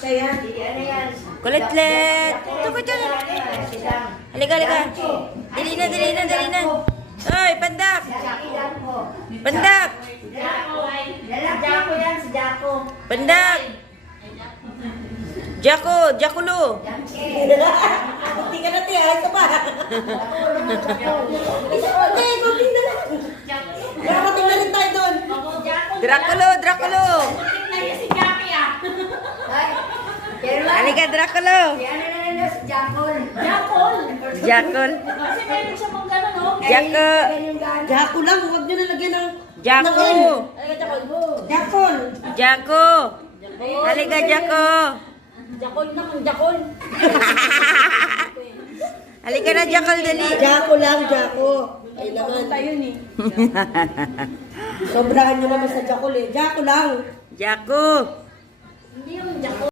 Kulit-lit. Ito. Halika. Dali na. Hoy, pandak. Pandak. Pandak. Jakulo. Hindi ka na tiyan, ito pa. Hindi, kunting na lang. Karating na rin tayo doon. Drakulo. Halika, Drakulo. Jakol. Kasi meron siya pang gano'n, no? Jako lang, huwag nyo nalagyan ng... Jako. Jako. Halika, Jako. Jakol naman, jakol. Halika na, Jakol, dali. Jako lang, Jako. Ay naman. Tayo ni. Sobrahan nyo naman sa Jako eh. Jako lang. Jako. Hindi yung jakol.